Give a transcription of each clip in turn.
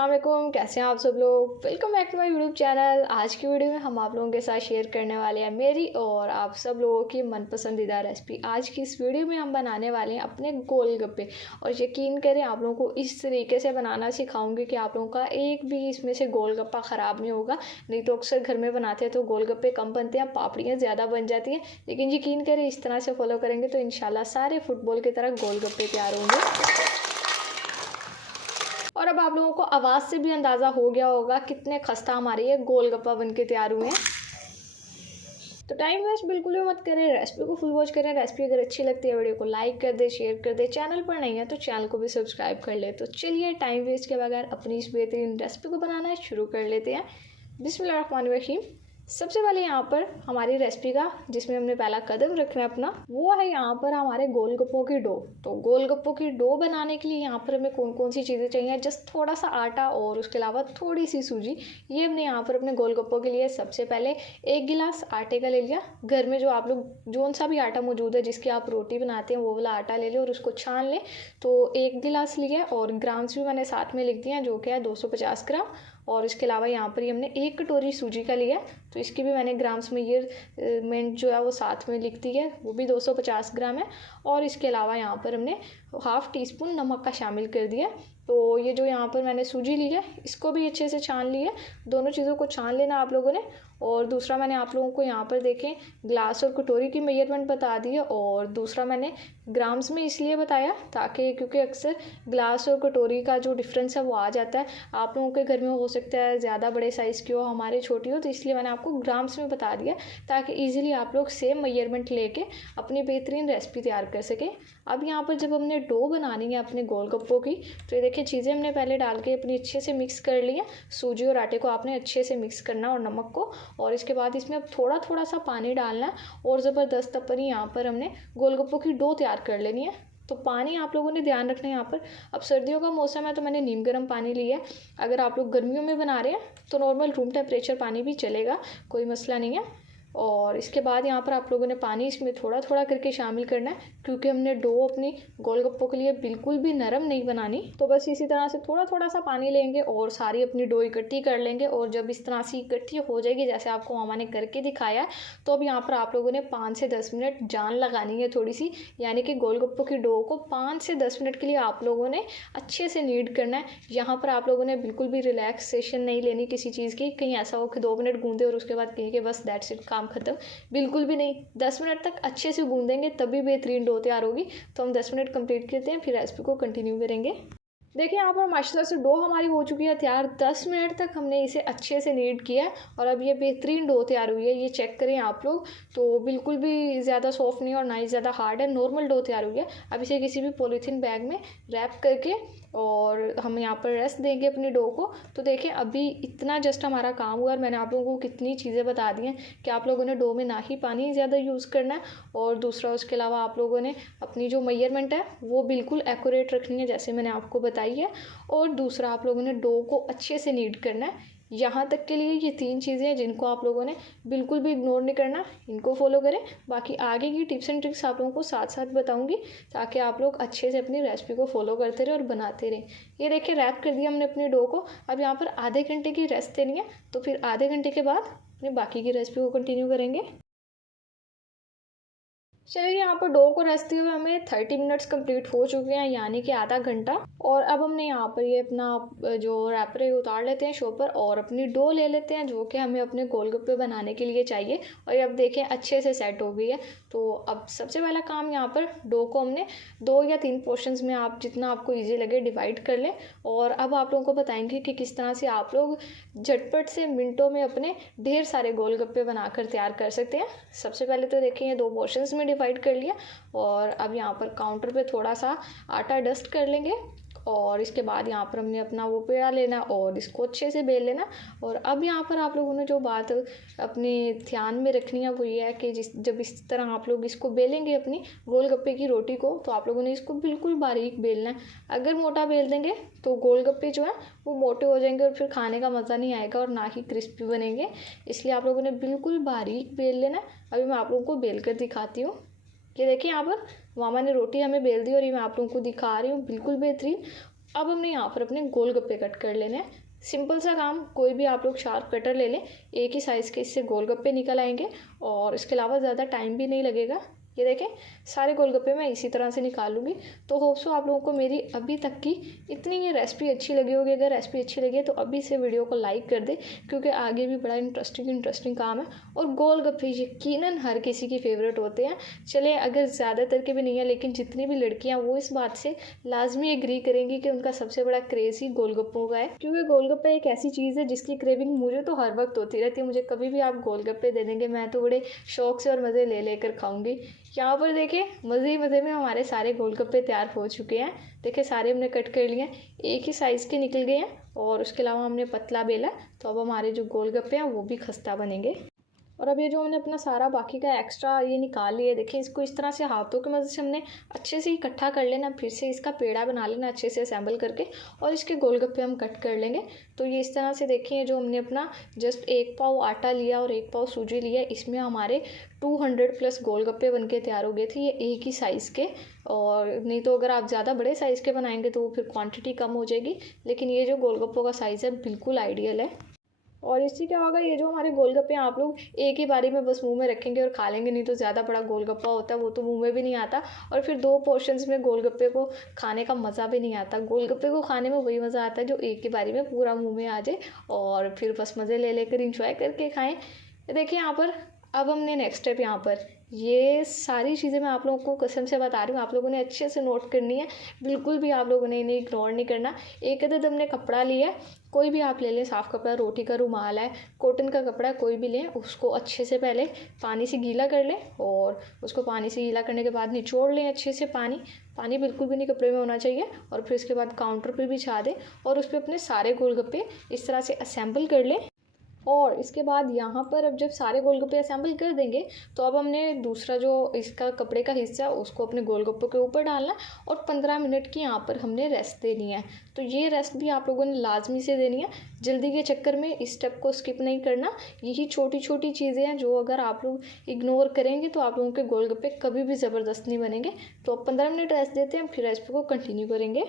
अस्सलाम वालेकुम, कैसे हैं आप सब लोग। Welcome back to my YouTube channel. आज की वीडियो में हम आप लोगों के साथ शेयर करने वाले हैं मेरी और आप सब लोगों की मनपसंदीदा रेसिपी। आज की इस वीडियो में हम बनाने वाले हैं अपने गोलगप्पे, और यकीन करें आप लोगों को इस तरीके से बनाना सिखाऊंगी कि आप लोगों का एक भी इसमें से गोलगप्पा ख़राब नहीं होगा। नहीं तो अक्सर घर में बनाते हैं तो गोलगप्पे कम बनते हैं, पापड़ियाँ ज़्यादा बन जाती हैं, लेकिन यकीन करें इस तरह से फॉलो करेंगे तो इंशाल्लाह सारे फुटबॉल की तरह गोलगप्पे तैयार होंगे। और अब आप लोगों को आवाज़ से भी अंदाज़ा हो गया होगा कितने खस्ता हमारे ये गोलगप्पा बन के तैयार हुए हैं। तो टाइम वेस्ट बिल्कुल भी मत करें, रेसिपी को फुल वॉच करें। रेसिपी अगर अच्छी लगती है वीडियो को लाइक कर दे, शेयर कर दे। चैनल पर नहीं है तो चैनल को भी सब्सक्राइब कर ले। तो चलिए टाइम वेस्ट के बगैर अपनी इस बेहतरीन रेसिपी को बनाना शुरू कर लेते हैं। बिस्मिल्लाहिर्रहमानिर्रहीम। सबसे पहले यहाँ पर हमारी रेसिपी का जिसमें हमने पहला कदम रखना है अपना, वो है यहाँ पर हमारे गोलगप्पों की डो। तो गोलगप्पों की डो बनाने के लिए यहाँ पर हमें कौन कौन सी चीज़ें चाहिए, जस्ट थोड़ा सा आटा और उसके अलावा थोड़ी सी सूजी। ये हमने यहाँ पर अपने गोलगप्पों के लिए सबसे पहले 1 गिलास आटे का ले लिया। घर में जो आप लोग जोन सा भी आटा मौजूद है जिसकी आप रोटी बनाते हैं वो वाला आटा ले लें और उसको छान लें। तो 1 गिलास लिया, और ग्राम्स भी मैंने साथ में लिख दिया जो कि है 250 ग्राम। और इसके अलावा यहाँ पर हमने 1 कटोरी सूजी का लिया, तो इसकी भी मैंने ग्राम्स में मेजरमेंट जो है वो साथ में लिख दी है, वो भी 250 ग्राम है। और इसके अलावा यहाँ पर हमने हाफ़ टी स्पून नमक का शामिल कर दिया। तो ये जो यहाँ पर मैंने सूजी ली है इसको भी अच्छे से छान लिया। दोनों चीज़ों को छान लेना आप लोगों ने। और दूसरा मैंने आप लोगों को यहाँ पर देखें ग्लास और कटोरी की मेजरमेंट बता दी है, और दूसरा मैंने ग्राम्स में इसलिए बताया ताकि क्योंकि अक्सर ग्लास और कटोरी का जो डिफरेंस है वो आ जाता है। आप लोगों के घर में हो सकता है ज़्यादा बड़े साइज़ की हो, हमारे छोटी हो, तो इसलिए मैंने आपको ग्राम्स में बता दिया ताकि ईजिली आप लोग सेम मेजरमेंट लेके अपनी बेहतरीन रेसिपी तैयार कर सकें। अब यहाँ पर जब हमने डो बनानी है अपने गोलगप्पों की, तो ये देखिए चीज़ें हमने पहले डाल के अपनी अच्छे से मिक्स कर ली है। सूजी और आटे को आपने अच्छे से मिक्स करना और नमक को, और इसके बाद इसमें अब थोड़ा थोड़ा सा पानी डालना है और ज़बरदस्त अपनी यहाँ पर हमने गोलगप्पों की डो तैयार कर लेनी है। तो पानी आप लोगों ने ध्यान रखना है यहाँ पर। अब सर्दियों का मौसम है तो मैंने नीम गर्म पानी लिया है। अगर आप लोग गर्मियों में बना रहे हैं तो नॉर्मल रूम टेम्परेचर पानी भी चलेगा, कोई मसला नहीं है। और इसके बाद यहाँ पर आप लोगों ने पानी इसमें थोड़ा थोड़ा करके शामिल करना है, क्योंकि हमने डो अपनी गोलगप्पों के लिए बिल्कुल भी नरम नहीं बनानी। तो बस इसी तरह से थोड़ा थोड़ा सा पानी लेंगे और सारी अपनी डो इकट्ठी कर लेंगे। और जब इस तरह से इकट्ठी हो जाएगी जैसे आपको मामा ने करके दिखाया है, तो अब यहाँ पर आप लोगों ने 5 से 10 मिनट जान लगानी है थोड़ी सी, यानी कि गोलगप्पों की डो को 5 से 10 मिनट के लिए आप लोगों ने अच्छे से नीड करना है। यहाँ पर आप लोगों ने बिल्कुल भी रिलैक्सेशन नहीं लेनी किसी चीज़ की, कहीं ऐसा हो कि 2 मिनट गूंदे और उसके बाद कहीं के बस दैट्स इट काम खत्म। बिल्कुल भी नहीं, 10 मिनट तक अच्छे से गूंदेंगे तभी बेहतरीन डो तैयार होगी। तो हम 10 मिनट कंप्लीट करते हैं, फिर रेसिपी को कंटिन्यू करेंगे। देखिए यहाँ पर माशाल्लाह से डो हमारी हो चुकी है तैयार। 10 मिनट तक हमने इसे अच्छे से नीड किया है और अब ये बेहतरीन डो तैयार हुई है। ये चेक करें आप लोग, तो बिल्कुल भी ज़्यादा सॉफ्ट नहीं और ना ही ज़्यादा हार्ड है, नॉर्मल डो तैयार हुई है। अब इसे किसी भी पॉलीथीन बैग में रैप करके और हम यहाँ पर रेस्ट देंगे अपनी डो को। तो देखें अभी इतना जस्ट हमारा काम हुआ और मैंने आप लोगों को कितनी चीज़ें बता दी हैं कि आप लोगों ने डो में ना ही पानी ज़्यादा यूज़ करना है, और दूसरा उसके अलावा आप लोगों ने अपनी जो मेजरमेंट है वो बिल्कुल एक्यूरेट रखनी है जैसे मैंने आपको बताई है। और दूसरा आप लोगों ने डो को अच्छे से नीड करना है। यहाँ तक के लिए ये 3 चीज़ें हैं जिनको आप लोगों ने बिल्कुल भी इग्नोर नहीं करना, इनको फॉलो करें। बाकी आगे की टिप्स एंड ट्रिक्स आप लोगों को साथ साथ बताऊंगी ताकि आप लोग अच्छे से अपनी रेसिपी को फॉलो करते रहे और बनाते रहें। ये देखिए रैप कर दिया हमने अपनी डो को। अब यहाँ पर आधे घंटे की रेस्ट देनी है, तो फिर आधे घंटे के बाद अपनी बाकी की रेसिपी को कंटिन्यू करेंगे। चलिए यहाँ पर डो को रेस्ट दिए हुए हमें 30 मिनट्स कंप्लीट हो चुके हैं, यानी कि आधा घंटा। और अब हमने यहाँ पर ये अपना जो रैपर है उतार लेते हैं शो पर, और अपनी डो ले लेते हैं जो कि हमें अपने गोलगप्पे बनाने के लिए चाहिए। और ये अब देखें अच्छे से सेट हो गई है। तो अब सबसे पहला काम यहाँ पर डो को हमने 2 या 3 पोर्शंस में आप जितना आपको ईजी लगे डिवाइड कर लें। और अब आप लोगों को बताएंगे कि किस तरह से आप लोग झटपट से मिनटों में अपने ढेर सारे गोलगप्पे बनाकर तैयार कर सकते हैं। सबसे पहले तो देखें ये 2 पोर्शंस में डिवाइड कर लिया, और अब यहाँ पर काउंटर पे थोड़ा सा आटा डस्ट कर लेंगे। और इसके बाद यहाँ पर हमने अपना वो पेड़ा लेना और इसको अच्छे से बेल लेना। और अब यहाँ पर आप लोगों ने जो बात अपने ध्यान में रखनी है वो ये है कि जब इस तरह आप लोग इसको बेलेंगे अपनी गोलगप्पे की रोटी को, तो आप लोगों ने इसको बिल्कुल बारीक बेलना है। अगर मोटा बेल देंगे तो गोलगप्पे जो है वो मोटे हो जाएंगे और फिर खाने का मज़ा नहीं आएगा और ना ही क्रिस्पी बनेंगे। इसलिए आप लोगों ने बिल्कुल बारीक बेल लेना है। अभी मैं आप लोगों को बेल कर दिखाती हूँ। ये देखिए यहाँ पर मामा ने रोटी हमें बेल दी और ये मैं आप लोगों को दिखा रही हूँ, बिल्कुल बेहतरीन अब हमने यहाँ पर अपने गोलगप्पे कट कर लेने हैं। सिंपल सा काम, कोई भी आप लोग शार्प कटर ले लें, एक ही साइज़ के इससे गोलगप्पे निकल आएंगे और इसके अलावा ज़्यादा टाइम भी नहीं लगेगा। ये देखें, सारे गोलगप्पे मैं इसी तरह से निकालूंगी। तो होप सो आप लोगों को मेरी अभी तक की इतनी ये रेसिपी अच्छी लगी होगी। अगर रेसिपी अच्छी लगी है तो अभी से वीडियो को लाइक कर दे, क्योंकि आगे भी बड़ा इंटरेस्टिंग काम है। और गोलगप्पे यकीनन हर किसी की फेवरेट होते हैं। चले अगर ज़्यादातर के भी नहीं है, लेकिन जितनी भी लड़कियाँ वो इस बात से लाजमी एग्री करेंगी कि उनका सबसे बड़ा क्रेज़ ही गोलगप्पों का है। क्योंकि गोलगप्पे एक ऐसी चीज़ है जिसकी क्रेविंग मुझे तो हर वक्त होती रहती है। मुझे कभी भी आप गोलगप्पे दे देंगे, मैं तो बड़े शौक से और मज़े ले लेकर खाऊंगी। यहाँ पर देखिए, मज़े ही मज़े में हमारे सारे गोलगप्पे तैयार हो चुके हैं। देखिए, सारे हमने कट कर लिए हैं, एक ही साइज़ के निकल गए हैं और उसके अलावा हमने पतला बेला। तो अब हमारे जो गोलगप्पे हैं वो भी खस्ता बनेंगे। और अब ये जो हमने अपना सारा बाकी का एक्स्ट्रा ये निकाल लिया, देखिए इसको इस तरह से हाथों की मदद से हमने अच्छे से इकट्ठा कर लेना, फिर से इसका पेड़ा बना लेना अच्छे से असेंबल करके, और इसके गोलगप्पे हम कट कर लेंगे। तो ये इस तरह से देखिए, जो हमने अपना जस्ट 1 पाव आटा लिया और 1 पाव सूजी लिया, इसमें हमारे 200 प्लस गोलगप्पे बन के तैयार हो गए थे, ये एक ही साइज़ के। और नहीं तो अगर आप ज़्यादा बड़े साइज़ के बनाएंगे तो फिर क्वांटिटी कम हो जाएगी, लेकिन ये जो गोलगप्पों का साइज़ है बिल्कुल आइडियल है। और इससे क्या होगा, ये जो हमारे गोलगप्पे हैं आप लोग एक ही बारी में बस मुंह में रखेंगे और खा लेंगे, नहीं तो ज़्यादा बड़ा गोलगप्पा होता है वो तो मुंह में भी नहीं आता, और फिर 2 पोर्शंस में गोलगप्पे को खाने का मज़ा भी नहीं आता। गोलगप्पे को खाने में वही मज़ा आता है जो एक ही बारी में पूरा मुंह में आ जाए, और फिर बस मज़े ले लेकर इंजॉय करके खाएँ। देखिए यहाँ पर अब हमने नेक्स्ट स्टेप, यहाँ पर ये सारी चीज़ें मैं आप लोगों को कसम से बता रही हूँ, आप लोगों ने अच्छे से नोट करनी है, बिल्कुल भी आप लोगों ने इन्हें इग्नोर नहीं करना। एक अदद हमने कपड़ा लिया है, कोई भी आप ले लें, साफ़ कपड़ा, रोटी का रुमाल है, कॉटन का कपड़ा कोई भी लें, उसको अच्छे से पहले पानी से गीला कर लें, और उसको पानी से गीला करने के बाद निचोड़ लें अच्छे से। पानी बिल्कुल भी नहीं कपड़े में होना चाहिए। और फिर इसके बाद काउंटर पर बिछा दें और उस पर अपने सारे गोलगप्पे इस तरह से असेंबल कर लें। और इसके बाद यहाँ पर अब जब सारे गोलगप्पे असेंबल कर देंगे, तो अब हमने दूसरा जो इसका कपड़े का हिस्सा है उसको अपने गोलगप्पों के ऊपर डालना है, और 15 मिनट की यहाँ पर हमने रेस्ट देनी है। तो ये रेस्ट भी आप लोगों ने लाजमी से देनी है, जल्दी के चक्कर में इस स्टेप को स्किप नहीं करना। यही छोटी छोटी चीज़ें हैं जो अगर आप लोग इग्नोर करेंगे तो आप लोगों के गोलगप्पे कभी भी ज़बरदस्त नहीं बनेंगे। तो अब 15 मिनट रेस्ट देते हैं, फिर रेसिपी को कंटिन्यू करेंगे।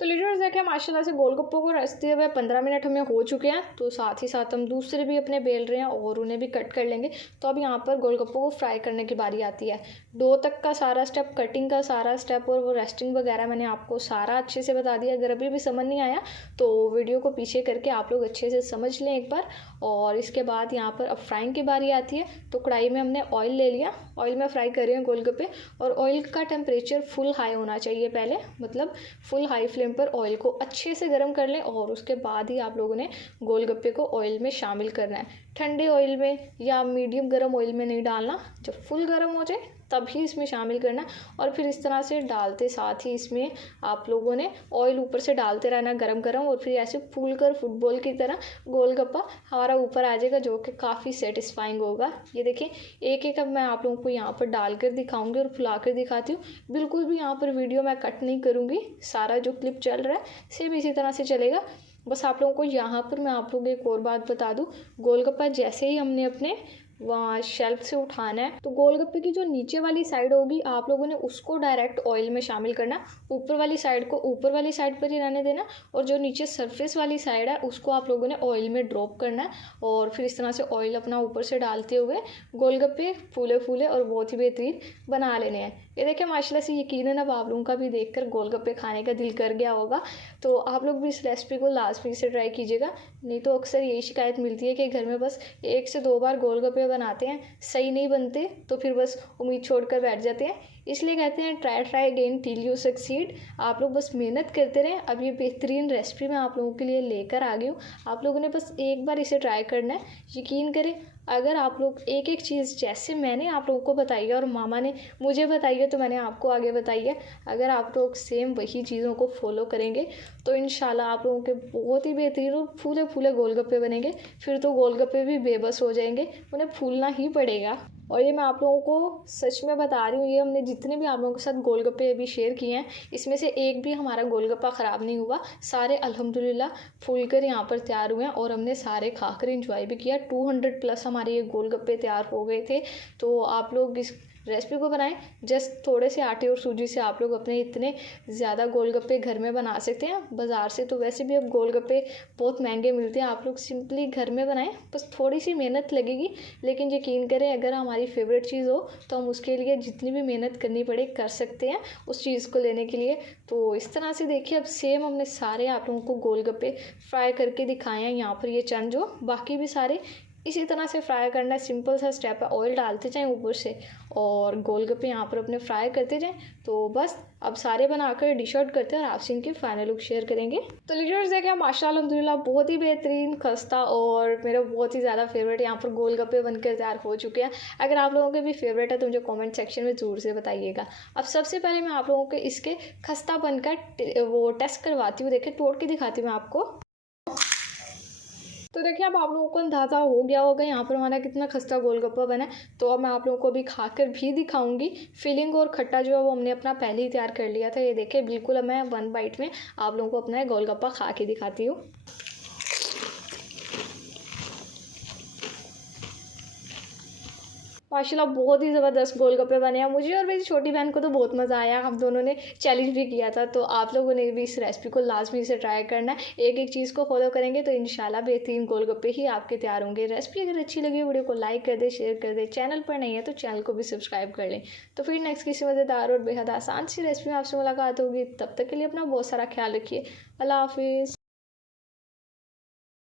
तो लीडर्स देखें, माशाल्लाह से गोलगप्पों को रेस्ट दिए हुए 15 मिनट हमें हो चुके हैं। तो साथ ही साथ हम दूसरे भी अपने बेल रहे हैं और उन्हें भी कट कर लेंगे। तो अब यहाँ पर गोलगप्पों को फ्राई करने की बारी आती है। डो तक का सारा स्टेप, कटिंग का सारा स्टेप और वो रेस्टिंग वगैरह मैंने आपको सारा अच्छे से बता दिया। अगर अभी भी समझ नहीं आया तो वीडियो को पीछे करके आप लोग अच्छे से समझ लें एक बार। और इसके बाद यहाँ पर अब फ्राइंग की बारी आती है। तो कढ़ाई में हमने ऑयल ले लिया, ऑयल में फ्राई कर रहे हैं गोलगप्पे, और ऑयल का टेम्परेचर फुल हाई होना चाहिए पहले, मतलब फुल हाई फ्लेम पर ऑयल को अच्छे से गर्म कर लें, और उसके बाद ही आप लोगों ने गोलगप्पे को ऑयल में शामिल करना है। ठंडे ऑयल में या मीडियम गर्म ऑयल में नहीं डालना, जब फुल गर्म हो जाए तभी इसमें शामिल करना। और फिर इस तरह से डालते साथ ही इसमें आप लोगों ने ऑयल ऊपर से डालते रहना गरम गरम, और फिर ऐसे फूल कर फुटबॉल की तरह गोलगप्पा हमारा ऊपर आ जाएगा, जो कि काफ़ी सेटिस्फाइंग होगा। ये देखिए, एक एक अब मैं आप लोगों को यहाँ पर डालकर दिखाऊंगी और फुला कर दिखाती हूँ। बिल्कुल भी यहाँ पर वीडियो मैं कट नहीं करूँगी, सारा जो क्लिप चल रहा है सेम इसी तरह से चलेगा। बस आप लोगों को यहाँ पर मैं आप लोगों को एक और बात बता दूँ, गोलगप्पा जैसे ही हमने अपने वहाँ शेल्फ से उठाना है, तो गोलगप्पे की जो नीचे वाली साइड होगी आप लोगों ने उसको डायरेक्ट ऑयल में शामिल करना, ऊपर वाली साइड को ऊपर वाली साइड पर ही रहने देना, और जो नीचे सरफेस वाली साइड है उसको आप लोगों ने ऑयल में ड्रॉप करना है। और फिर इस तरह से ऑयल अपना ऊपर से डालते हुए गोलगप्पे फूले फूले और बहुत ही बेहतरीन बना लेने हैं। ये देखिए, माशाल्लाह से यकीनन अब आप लोगों का भी देखकर गोलगप्पे खाने का दिल कर गया होगा। तो आप लोग भी इस रेसिपी को लाजमी से ट्राई कीजिएगा। नहीं तो अक्सर यही शिकायत मिलती है कि घर में बस 1 से 2 बार गोलगप्पे बनाते हैं, सही नहीं बनते, तो फिर बस उम्मीद छोड़कर बैठ जाते हैं। इसलिए कहते हैं try again till you succeed. आप लोग बस मेहनत करते रहें। अब ये बेहतरीन रेसिपी मैं आप लोगों के लिए लेकर आ गई हूँ, आप लोगों ने बस एक बार इसे ट्राई करना है। यकीन करें, अगर आप लोग एक एक चीज़ जैसे मैंने आप लोगों को बताई है और मामा ने मुझे बताई है तो मैंने आपको आगे बताई है, अगर आप लोग सेम वही चीज़ों को फॉलो करेंगे तो इंशाल्लाह आप लोगों के बहुत ही बेहतरीन और फूले फूले गोलगप्पे बनेंगे। फिर तो गोलगप्पे भी बेबस हो जाएंगे, उन्हें फूलना ही पड़ेगा। और ये मैं आप लोगों को सच में बता रही हूँ, ये हमने जितने भी आप लोगों के साथ गोलगप्पे अभी शेयर किए हैं, इसमें से एक भी हमारा गोलगप्पा ख़राब नहीं हुआ। सारे अल्हम्दुलिल्लाह फूलकर यहाँ पर तैयार हुए हैं और हमने सारे खाकर एंजॉय भी किया। 200 प्लस हमारे ये गोलगप्पे तैयार हो गए थे। तो आप लोग इस रेसिपी को बनाएं। जस्ट थोड़े से आटे और सूजी से आप लोग अपने इतने ज़्यादा गोलगप्पे घर में बना सकते हैं। बाज़ार से तो वैसे भी अब गोलगप्पे बहुत महंगे मिलते हैं, आप लोग सिंपली घर में बनाएं। बस थोड़ी सी मेहनत लगेगी, लेकिन यकीन करें अगर हमारी फेवरेट चीज़ हो तो हम उसके लिए जितनी भी मेहनत करनी पड़े कर सकते हैं उस चीज़ को लेने के लिए। तो इस तरह से देखिए, अब सेम हमने सारे आप लोगों को गोलगप्पे फ्राई करके दिखाए हैं। यहाँ पर ये चंद जो बाकी भी सारे इसी तरह से फ्राई करना है। सिंपल सा स्टेप है, ऑयल डालते जाएं ऊपर से और गोलगप्पे यहाँ पर अपने फ्राई करते जाएं। तो बस अब सारे बनाकर डिश आउट करते हैं और आपसे इनकी फाइनल लुक शेयर करेंगे। तो लीडर्स देखें, माशाल्लाह अल्हम्दुलिल्लाह बहुत ही बेहतरीन, खस्ता और मेरा बहुत ही ज़्यादा फेवरेट यहाँ पर गोलगप्पे बनकर तैयार हो चुके हैं। अगर आप लोगों के भी फेवरेट है तो मुझे कमेंट सेक्शन में ज़रूर से बताइएगा। अब सबसे पहले मैं आप लोगों के इसके खस्ता बनकर वो टेस्ट करवाती हूँ। देखिए तोड़ के दिखाती हूँ मैं आपको। तो देखिए अब आप लोगों को अंदाज़ा हो गया होगा यहाँ पर हमारा कितना खस्ता गोलगप्पा बना है। तो अब मैं आप लोगों को अभी खाकर भी दिखाऊंगी। फिलिंग और खट्टा जो है वो हमने अपना पहले ही तैयार कर लिया था। ये देखिए बिल्कुल अब मैं 1 बाइट में आप लोगों को अपना गोलगप्पा खा के दिखाती हूँ। माशाल्लाह बहुत ही ज़बरदस्त गोलगप्पे बने हैं। मुझे और मेरी छोटी बहन को तो बहुत मज़ा आया। हम दोनों ने चैलेंज भी किया था, तो आप लोगों ने भी इस रेसिपी को लाजमी से ट्राई करना है। एक एक चीज़ को फॉलो करेंगे तो इंशाल्लाह बेहतरीन गोलगप्पे ही आपके तैयार होंगे। रेसिपी अगर अच्छी लगी वीडियो को लाइक कर दे, शेयर कर दे। चैनल पर नहीं है तो चैनल को भी सब्सक्राइब कर लें। तो फिर नेक्स्ट किसी मज़ेदार और बेहद आसान सी रेसिपी में आपसे मुलाकात होगी। तब तक के लिए अपना बहुत सारा ख्याल रखिए। अल्लाह हाफिज़।